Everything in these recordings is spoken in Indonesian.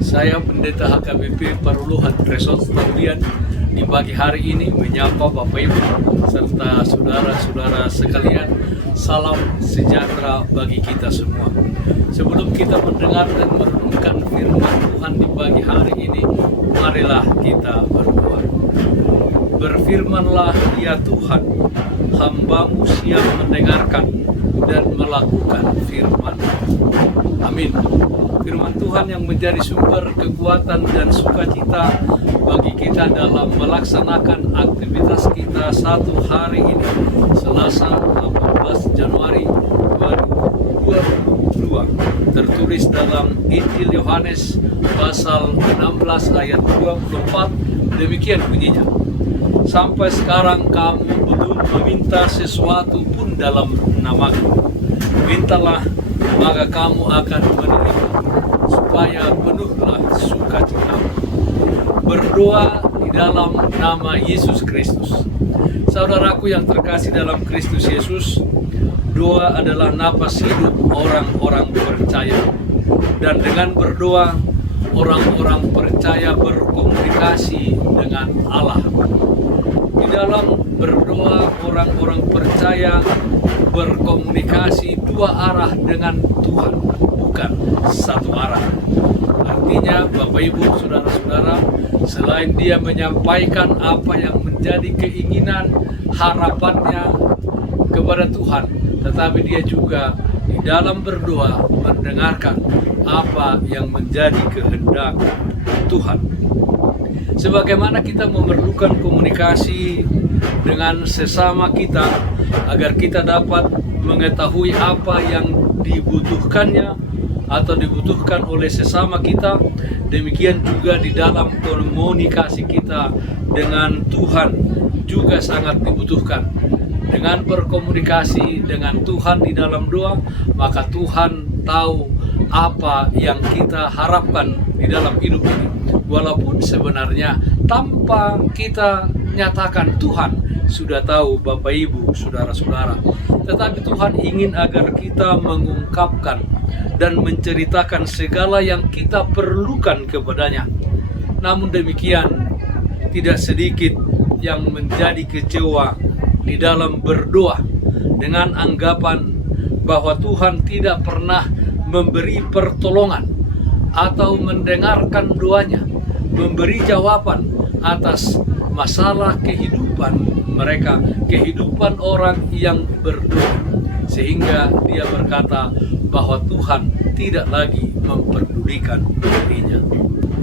Saya Pendeta HKBP Paruluhan Resort Taurian di pagi hari ini menyapa Bapak Ibu serta saudara-saudara sekalian. Salam sejahtera bagi kita semua. Sebelum kita mendengar dan merenungkan firman Tuhan di pagi hari ini, marilah kita berdoa. Berfirmanlah ya Tuhan, hamba-Mu siap mendengarkan dan melakukan firman. Amin. Firman Tuhan yang menjadi sumber kekuatan dan sukacita bagi kita dalam melaksanakan aktivitas kita satu hari ini, Selasa 18 Januari 2022, tertulis dalam Injil Yohanes pasal 16 ayat 24, demikian bunyinya. Sampai sekarang kamu belum meminta sesuatu pun dalam namaku. Mintalah, maka kamu akan menerima, supaya penuhlah sukacita. Berdoa di dalam nama Yesus Kristus. Saudaraku yang terkasih dalam Kristus Yesus, doa adalah napas hidup orang-orang percaya. Dan dengan berdoa, orang-orang percaya berkomunikasi dengan Allah. Di dalam berdoa, orang-orang percaya berkomunikasi dua arah dengan Tuhan, bukan satu arah. Artinya, Bapak Ibu, saudara-saudara, selain dia menyampaikan apa yang menjadi keinginan, harapannya kepada Tuhan, tetapi dia juga di dalam berdoa mendengarkan apa yang menjadi kehendak Tuhan. Sebagaimana kita memerlukan komunikasi dengan sesama kita agar kita dapat mengetahui apa yang dibutuhkannya atau dibutuhkan oleh sesama kita, demikian juga di dalam komunikasi kita dengan Tuhan juga sangat dibutuhkan. Dengan berkomunikasi dengan Tuhan di dalam doa, maka Tuhan tahu apa yang kita harapkan di dalam hidup ini. Walaupun sebenarnya tanpa kita nyatakan, Tuhan sudah tahu Bapak Ibu, saudara-saudara. Tetapi Tuhan ingin agar kita mengungkapkan dan menceritakan segala yang kita perlukan kepadanya. Namun demikian, tidak sedikit yang menjadi kecewa di dalam berdoa dengan anggapan bahwa Tuhan tidak pernah memberi pertolongan atau mendengarkan doanya, memberi jawaban atas masalah kehidupan mereka, kehidupan orang yang berdoa, sehingga dia berkata bahwa Tuhan tidak lagi memperdulikan dirinya.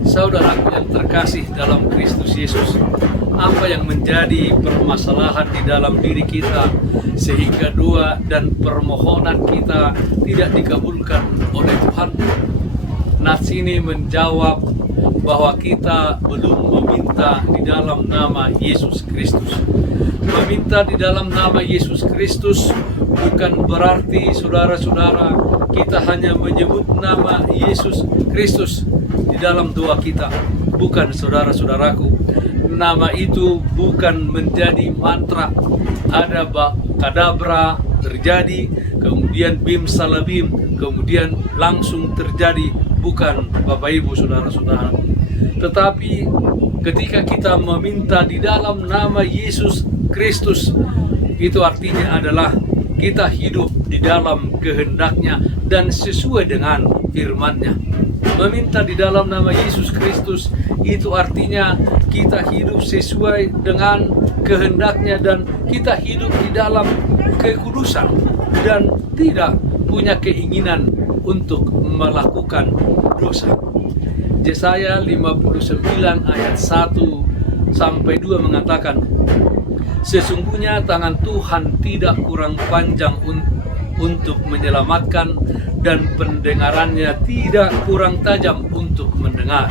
Saudaraku yang terkasih dalam Kristus Yesus, apa yang menjadi permasalahan di dalam diri kita sehingga doa dan permohonan kita tidak dikabulkan oleh Tuhan? Nats ini menjawab bahwa kita belum meminta di dalam nama Yesus Kristus. Meminta di dalam nama Yesus Kristus bukan berarti, saudara-saudara, kita hanya menyebut nama Yesus Kristus di dalam doa kita. Bukan, saudara-saudaraku. Nama itu bukan menjadi mantra. Ada kadabra terjadi, kemudian bim salabim, kemudian langsung terjadi. Bukan, Bapak Ibu, saudara-saudara. Tetapi ketika kita meminta di dalam nama Yesus Kristus, itu artinya adalah kita hidup di dalam kehendaknya dan sesuai dengan firman-Nya. Meminta di dalam nama Yesus Kristus itu artinya kita hidup sesuai dengan kehendaknya dan kita hidup di dalam kekudusan dan tidak punya keinginan untuk melakukan dosa. Yesaya 59 ayat 1 sampai 2 mengatakan, sesungguhnya tangan Tuhan tidak kurang panjang untuk menyelamatkan dan pendengarannya tidak kurang tajam untuk mendengar.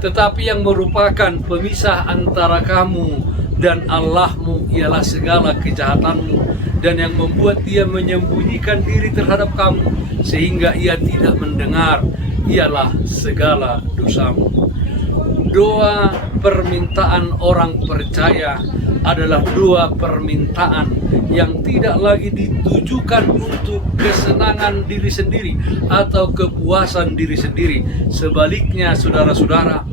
Tetapi yang merupakan pemisah antara kamu dan Allahmu ialah segala kejahatanmu, dan yang membuat dia menyembunyikan diri terhadap kamu sehingga ia tidak mendengar ialah segala dosamu. Doa permintaan orang percaya adalah dua permintaan yang tidak lagi ditujukan untuk kesenangan diri sendiri atau kepuasan diri sendiri. Sebaliknya, saudara-saudara,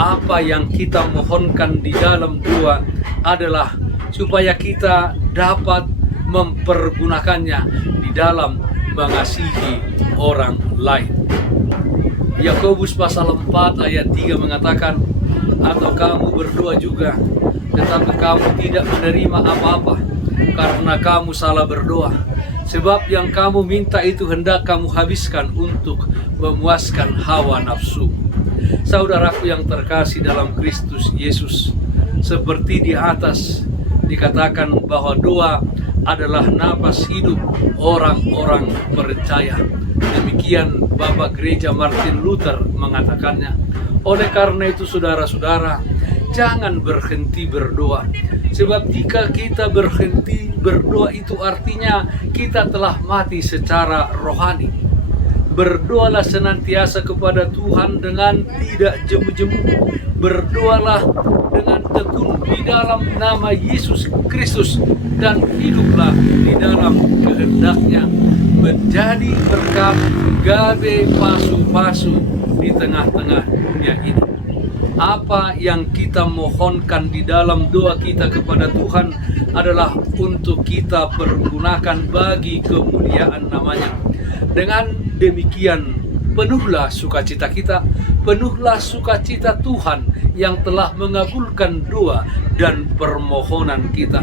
apa yang kita mohonkan di dalam doa adalah supaya kita dapat mempergunakannya di dalam mengasihi orang lain. Yakobus pasal 4 ayat 3 mengatakan, atau kamu berdoa juga, tetapi kamu tidak menerima apa-apa karena kamu salah berdoa. Sebab yang kamu minta itu hendak kamu habiskan untuk memuaskan hawa nafsu. Saudaraku yang terkasih dalam Kristus Yesus, seperti di atas dikatakan bahwa doa adalah napas hidup orang-orang percaya. Demikian Bapak Gereja Martin Luther mengatakannya. Oleh karena itu, saudara-saudara, jangan berhenti berdoa. Sebab jika kita berhenti berdoa, itu artinya kita telah mati secara rohani. Berdoalah senantiasa kepada Tuhan dengan tidak jemu-jemu. Berdoalah dengan tekun di dalam nama Yesus Kristus, dan hiduplah di dalam kehendak-Nya, menjadi berkat gabe pasu-pasu di tengah-tengah dunia ini. Apa yang kita mohonkan di dalam doa kita kepada Tuhan adalah untuk kita pergunakan bagi kemuliaan nama-Nya. Dengan demikian, penuhlah sukacita kita, penuhlah sukacita Tuhan yang telah mengabulkan doa dan permohonan kita.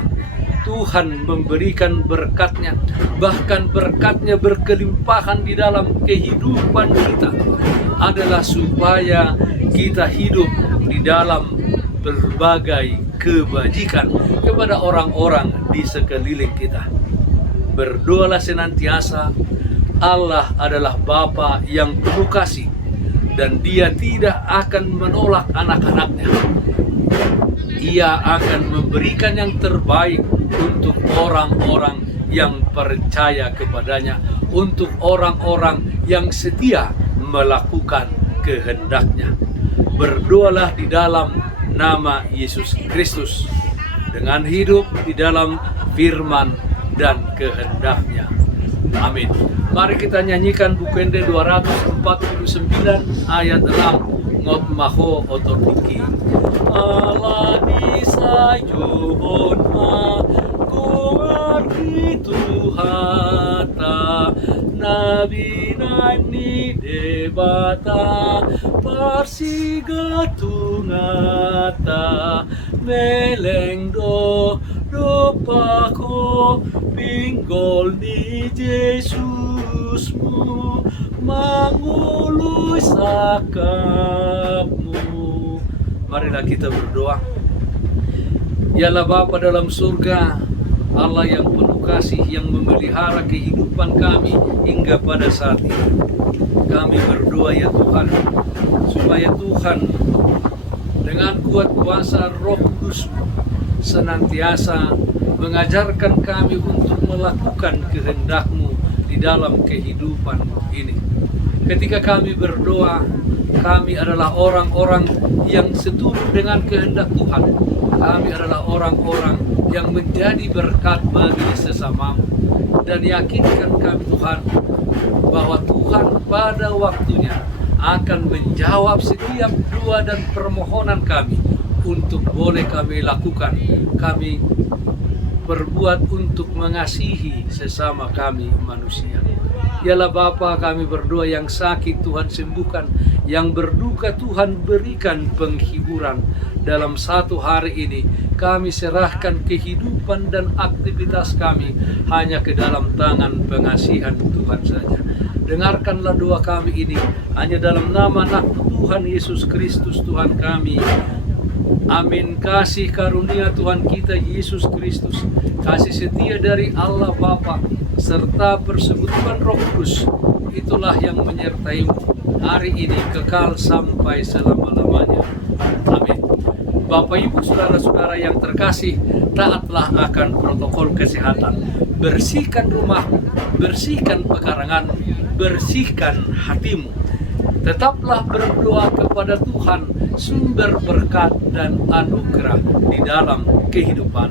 Tuhan memberikan berkat-Nya, bahkan berkat-Nya berkelimpahan di dalam kehidupan kita, adalah supaya kita hidup di dalam berbagai kebajikan kepada orang-orang di sekeliling kita. Berdoalah senantiasa. Allah adalah Bapa yang penuh kasih, dan Dia tidak akan menolak anak-anaknya. Ia akan memberikan yang terbaik untuk orang-orang yang percaya kepadanya, untuk orang-orang yang setia melakukan kehendak-Nya. Berdoalah di dalam nama Yesus Kristus, dengan hidup di dalam firman dan kehendak-Nya. Amin. Mari kita nyanyikan Bukende 249 ayat 6. Ngot maho otoriki. Allah di sayuhon ma kuarti Tuhata nabi nani debata parsiga tungata melengdo dopako pinggol ni Yesusmu mangului sakapmu. Marilah kita berdoa. Yalah Bapa dalam surga, Allah yang penuh kasih, yang memelihara kehidupan kami hingga pada saat ini. Kami berdoa ya Tuhan, supaya Tuhan dengan kuat kuasa Roh Kudus-Mu senantiasa mengajarkan kami untuk melakukan kehendak-Mu di dalam kehidupan ini. Ketika kami berdoa, kami adalah orang-orang yang setuju dengan kehendak Tuhan. Kami adalah orang-orang yang menjadi berkat bagi sesama-Mu. Dan yakinkan kami Tuhan, bahwa Tuhan pada waktunya akan menjawab setiap doa dan permohonan kami untuk boleh kami lakukan, kami berbuat untuk mengasihi sesama kami manusia. Yalah Bapa, kami berdoa yang sakit Tuhan sembuhkan, yang berduka Tuhan berikan penghiburan. Dalam satu hari ini kami serahkan kehidupan dan aktivitas kami hanya ke dalam tangan pengasihan Tuhan saja. Dengarkanlah doa kami ini hanya dalam nama anak Tuhan Yesus Kristus Tuhan kami. Amin. Kasih karunia Tuhan kita Yesus Kristus, kasih setia dari Allah Bapa, serta persekutuan Roh Kudus, itulah yang menyertai-Mu hari ini kekal sampai selama-lamanya. Amin. Bapak Ibu saudara-saudara yang terkasih, taatlah akan protokol kesehatan. Bersihkan rumahmu, bersihkan pekarangan, bersihkan hatimu. Tetaplah berdoa kepada Tuhan sumber berkat dan anugerah di dalam kehidupan.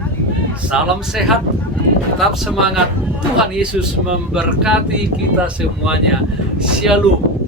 Salam sehat, tetap semangat. Tuhan Yesus memberkati kita semuanya. Shalom.